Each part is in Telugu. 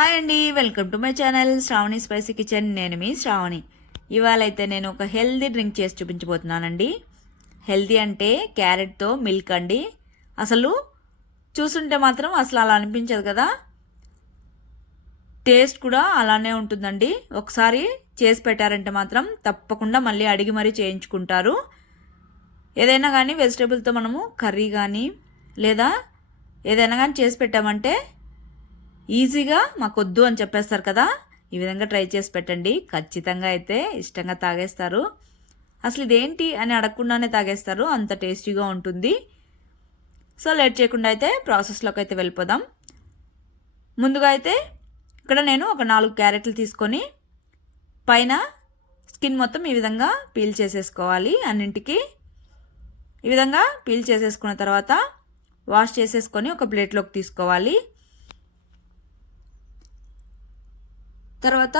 హాయ్ అండి, welcome to my channel Sravani spicy kitchen. నేను మీ శ్రావణి. ఇవాళ అయితే నేను ఒక హెల్దీ డ్రింక్ చేసి చూపించబోతున్నానండి. హెల్దీ అంటే క్యారెట్తో మిల్క్ అండి. అసలు చూస్తుంటే మాత్రం అసలు అలా అనిపించదు కదా, టేస్ట్ కూడా అలానే ఉంటుందండి. ఒకసారి చేసి పెట్టారంటే మాత్రం తప్పకుండా మళ్ళీ అడిగి మరీ చేయించుకుంటారు. ఏదైనా కానీ వెజిటేబుల్తో మనము కర్రీ కానీ లేదా ఏదైనా కానీ చేసి పెట్టామంటే ఈజీగా మాకొద్దు అని చెప్పేస్తారు కదా. ఈ విధంగా ట్రై చేసి పెట్టండి, ఖచ్చితంగా అయితే ఇష్టంగా తాగేస్తారు. అసలు ఇదేంటి అని అడగకుండానే తాగేస్తారు, అంత టేస్టీగా ఉంటుంది. సో లేట్ చేయకుండా అయితే ప్రాసెస్లోకి అయితే వెళ్ళిపోదాం. ముందుగా అయితే ఇక్కడ నేను ఒక 4 క్యారెట్లు తీసుకొని పైన స్కిన్ మొత్తం ఈ విధంగా పీల్ చేసేసుకోవాలి. అన్నింటికి ఈ విధంగా పీల్ చేసేసుకున్న తర్వాత వాష్ చేసేసుకొని ఒక ప్లేట్లోకి తీసుకోవాలి. తర్వాత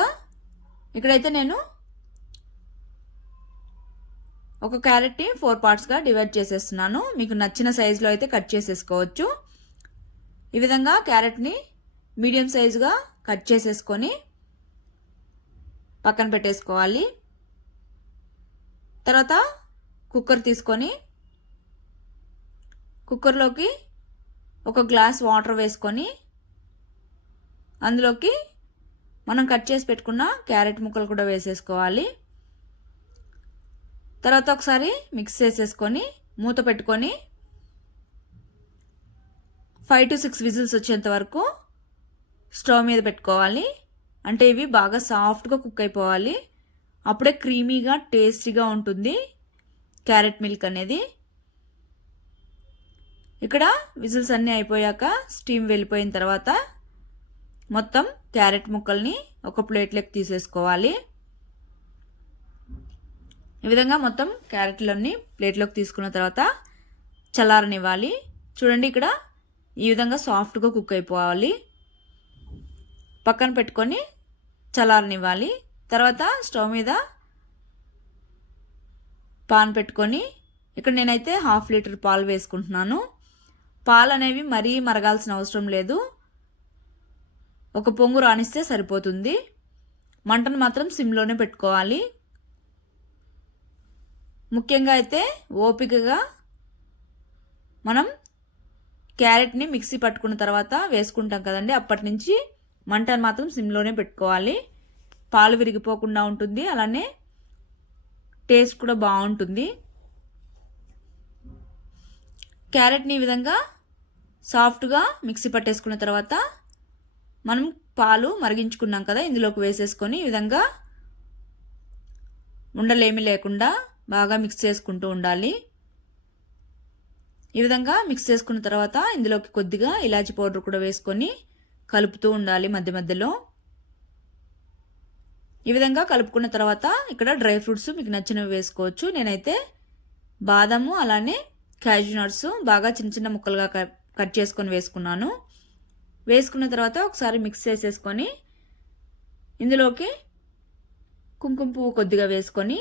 ఇక్కడైతే నేను ఒక క్యారెట్ని 4 పార్ట్స్గా డివైడ్ చేసేస్తున్నాను. మీకు నచ్చిన సైజులో అయితే కట్ చేసేసుకోవచ్చు. ఈ విధంగా క్యారెట్ని మీడియం సైజుగా కట్ చేసేసుకొని పక్కన పెట్టేసుకోవాలి. తర్వాత కుక్కర్ తీసుకొని కుక్కర్లోకి ఒక గ్లాస్ వాటర్ వేసుకొని అందులోకి మనం కట్ చేసి పెట్టుకున్న క్యారెట్ ముక్కలు కూడా వేసేసుకోవాలి. తర్వాత ఒకసారి మిక్స్ చేసేసుకొని మూత పెట్టుకొని 5 to 6 విజిల్స్ వచ్చేంత వరకు స్టవ్ మీద పెట్టుకోవాలి. అంటే ఇవి బాగా సాఫ్ట్గా కుక్ అయిపోవాలి. అప్పుడే క్రీమీగా టేస్టీగా ఉంటుంది క్యారెట్ మిల్క్ అనేది. ఇక్కడ విజిల్స్ అన్నీ అయిపోయాక స్టీమ్ వెళ్ళిపోయిన తర్వాత మొత్తం క్యారెట్ ముక్కల్ని ఒక ప్లేట్లోకి తీసేసుకోవాలి. ఈ విధంగా మొత్తం క్యారెట్లన్నీ ప్లేట్లోకి తీసుకున్న తర్వాత చల్లారనివ్వాలి. చూడండి, ఇక్కడ ఈ విధంగా సాఫ్ట్గా కుక్ అయిపోవాలి. పక్కన పెట్టుకొని చల్లారనివ్వాలి. తర్వాత స్టవ్ మీద పాన్ పెట్టుకొని ఇక్కడ నేనైతే 1/2 లీటర్ పాలు వేసుకుంటున్నాను. పాలు అనేవి మరీ మరగాల్సిన అవసరం లేదు, ఒక పొంగు రానిస్తే సరిపోతుంది. మంటను మాత్రం సిమ్లోనే పెట్టుకోవాలి. ముఖ్యంగా అయితే ఓపికగా మనం క్యారెట్ని మిక్సీ పట్టుకున్న తర్వాత వేసుకుంటాం కదండి, అప్పటి నుంచి మంటను మాత్రం సిమ్లోనే పెట్టుకోవాలి. పాలు విరిగిపోకుండా ఉంటుంది, అలానే టేస్ట్ కూడా బాగుంటుంది. క్యారెట్ని ఈ విధంగా సాఫ్ట్గా మిక్సీ పట్టేసుకున్న తర్వాత మనం పాలు మరిగించుకున్నాం కదా, ఇందులోకి వేసేసుకొని ఈ విధంగా ఉండలేమి లేకుండా బాగా మిక్స్ చేసుకుంటూ ఉండాలి. ఈ విధంగా మిక్స్ చేసుకున్న తర్వాత ఇందులోకి కొద్దిగా ఇలాచీ పౌడర్ కూడా వేసుకొని కలుపుతూ ఉండాలి మధ్య మధ్యలో. ఈ విధంగా కలుపుకున్న తర్వాత ఇక్కడ డ్రై ఫ్రూట్స్ మీకు నచ్చినవి వేసుకోవచ్చు. నేనైతే బాదము అలానే క్యాష్యూ నట్స్ బాగా చిన్న చిన్న ముక్కలుగా కట్ చేసుకొని వేసుకున్నాను. వేసుకున్న తర్వాత ఒకసారి మిక్స్ చేసేసుకొని ఇందులోకి కుంకుమ పువ్వు కొద్దిగా వేసుకొని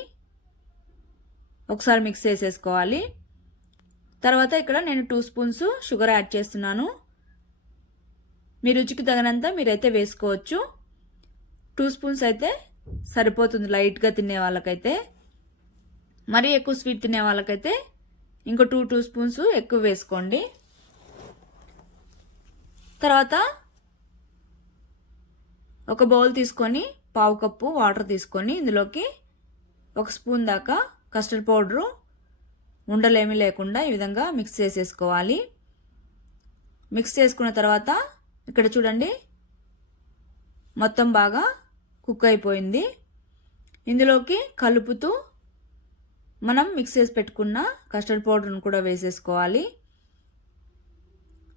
ఒకసారి మిక్స్ చేసేసుకోవాలి. తర్వాత ఇక్కడ నేను 2 స్పూన్స్ షుగర్ యాడ్ చేస్తున్నాను. మీ రుచికి తగినంత మీరైతే వేసుకోవచ్చు. 2 స్పూన్స్ అయితే సరిపోతుంది లైట్గా తినే వాళ్ళకైతే. మరీ ఎక్కువ స్వీట్ తినే వాళ్ళకైతే ఇంకో 2 స్పూన్స్ ఎక్కువ వేసుకోండి. తర్వాత ఒక బౌల్ తీసుకొని 1/2 కప్పు వాటర్ తీసుకొని ఇందులోకి 1 స్పూన్ దాకా కస్టర్డ్ పౌడరు ఉండలేమి లేకుండా ఈ విధంగా మిక్స్ చేసేసుకోవాలి. మిక్స్ చేసుకున్న తర్వాత ఇక్కడ చూడండి మొత్తం బాగా కుక్ అయిపోయింది. ఇందులోకి కలుపుతూ మనం మిక్స్ చేసి పెట్టుకున్న కస్టర్డ్ పౌడర్ను కూడా వేసేసుకోవాలి.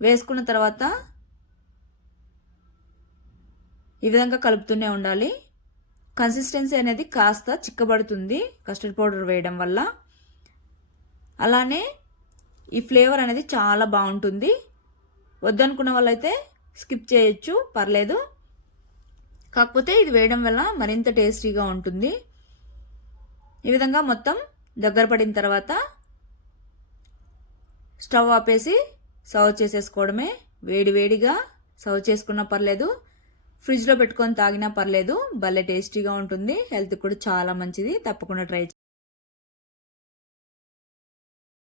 వేసుకున్న తర్వాత ఈ విధంగా కలుపుతూనే ఉండాలి. కన్సిస్టెన్సీ అనేది కాస్త చిక్కబడుతుంది కస్టర్డ్ పౌడర్ వేయడం వల్ల. అలానే ఈ ఫ్లేవర్ అనేది చాలా బాగుంటుంది. వద్దనుకున్న వాళ్ళైతే స్కిప్ చేయొచ్చు, పర్లేదు. కాకపోతే ఇది వేయడం వల్ల మరింత టేస్టీగా ఉంటుంది. ఈ విధంగా మొత్తం దగ్గర పడిన తర్వాత స్టవ్ ఆపేసి సర్వ్ చేసేసుకోవడమే. వేడివేడిగా సర్వ్ చేసుకున్నా పర్లేదు, ఫ్రిడ్జ్లో పెట్టుకొని తాగినా పర్లేదు, భలే టేస్టీగా ఉంటుంది, హెల్త్ కూడా చాలా మంచిది. తప్పకుండా ట్రై